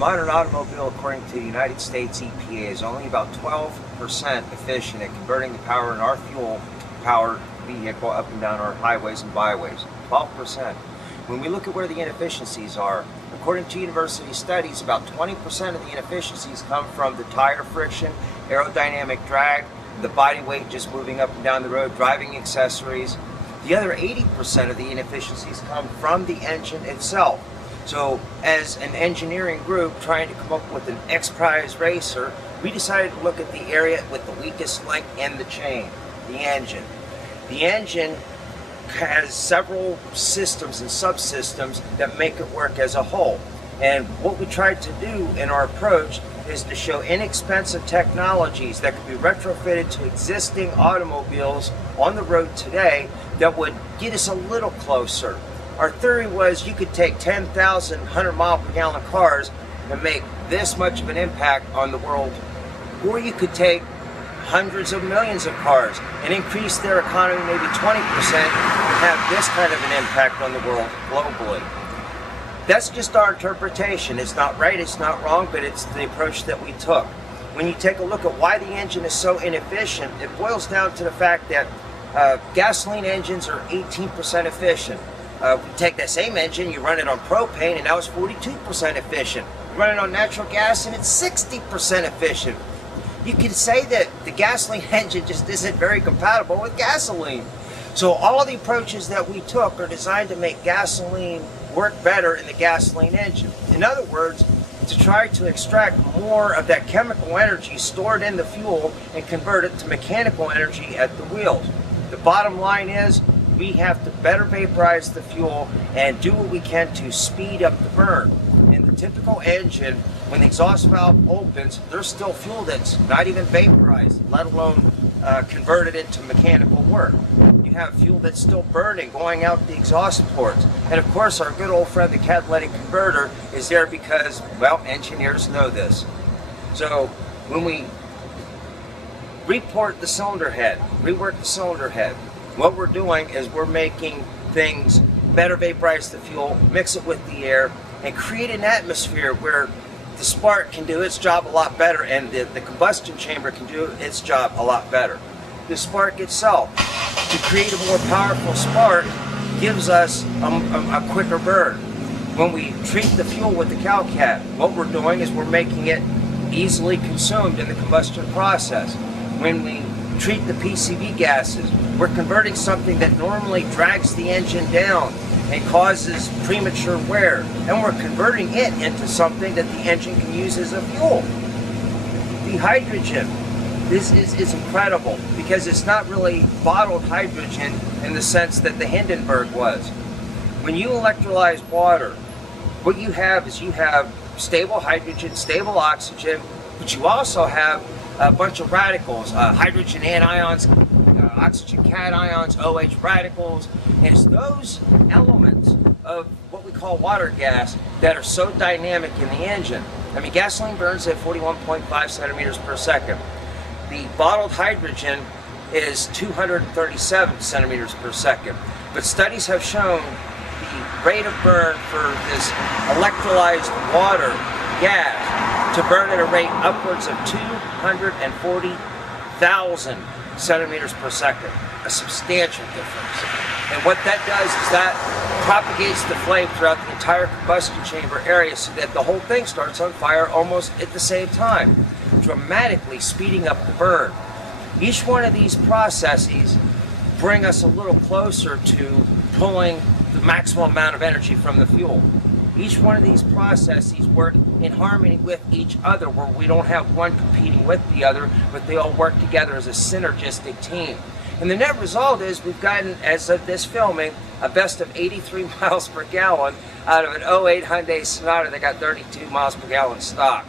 modern automobile, according to the United States EPA, is only about 12% efficient at converting the power in our fuel to power vehicle up and down our highways and byways. 12%. When we look at where the inefficiencies are, according to university studies, about 20% of the inefficiencies come from the tire friction, aerodynamic drag, the body weight just moving up and down the road, driving accessories. The other 80% of the inefficiencies come from the engine itself. So as an engineering group trying to come up with an X-Prize racer, we decided to look at the area with the weakest link in the chain, the engine. The engine has several systems and subsystems that make it work as a whole. And what we tried to do in our approach is to show inexpensive technologies that could be retrofitted to existing automobiles on the road today that would get us a little closer. Our theory was you could take 10,000 100-mile-per-gallon cars and make this much of an impact on the world, or you could take hundreds of millions of cars and increase their economy maybe 20% and have this kind of an impact on the world globally. That's just our interpretation. It's not right, it's not wrong, but it's the approach that we took. When you take a look at why the engine is so inefficient, it boils down to the fact that gasoline engines are 18% efficient. We take that same engine, you run it on propane, and now it's 42% efficient. You run it on natural gas, and it's 60% efficient. You can say that the gasoline engine just isn't very compatible with gasoline. So all of the approaches that we took are designed to make gasoline work better in the gasoline engine. In other words, to try to extract more of that chemical energy stored in the fuel and convert it to mechanical energy at the wheels. The bottom line is we have to better vaporize the fuel and do what we can to speed up the burn. In the typical engine, when the exhaust valve opens, there's still fuel that's not even vaporized, let alone converted into mechanical work. You have fuel that's still burning, going out the exhaust ports. And of course, our good old friend, the catalytic converter, is there because, well, engineers know this. So when we report the cylinder head, rework the cylinder head, what we're doing is we're making things better vaporize the fuel, mix it with the air, and create an atmosphere where the spark can do its job a lot better and the combustion chamber can do its job a lot better. The spark itself, to create a more powerful spark, gives us a quicker burn. When we treat the fuel with the CalCat, what we're doing is we're making it easily consumed in the combustion process. When we treat the PCV gases, we're converting something that normally drags the engine down and causes premature wear, and we're converting it into something that the engine can use as a fuel. The hydrogen, this is incredible because it's not really bottled hydrogen in the sense that the Hindenburg was. When you electrolyze water, what you have is you have stable hydrogen, stable oxygen, but you also have a bunch of radicals, hydrogen anions, oxygen cations, OH radicals, and it's those elements of what we call water gas that are so dynamic in the engine. I mean, gasoline burns at 41.5 centimeters per second. The bottled hydrogen is 237 centimeters per second. But studies have shown the rate of burn for this electrolyzed water gas to burn at a rate upwards of 240,000 centimeters per second, a substantial difference. And what that does is that propagates the flame throughout the entire combustion chamber area so that the whole thing starts on fire almost at the same time, dramatically speeding up the burn. Each one of these processes bring us a little closer to pulling the maximum amount of energy from the fuel. Each one of these processes work in harmony with each other, where we don't have one competing with the other, but they all work together as a synergistic team. And the net result is we've gotten, as of this filming, a best of 83 miles per gallon out of an 08 Hyundai Sonata that got 32 miles per gallon stock.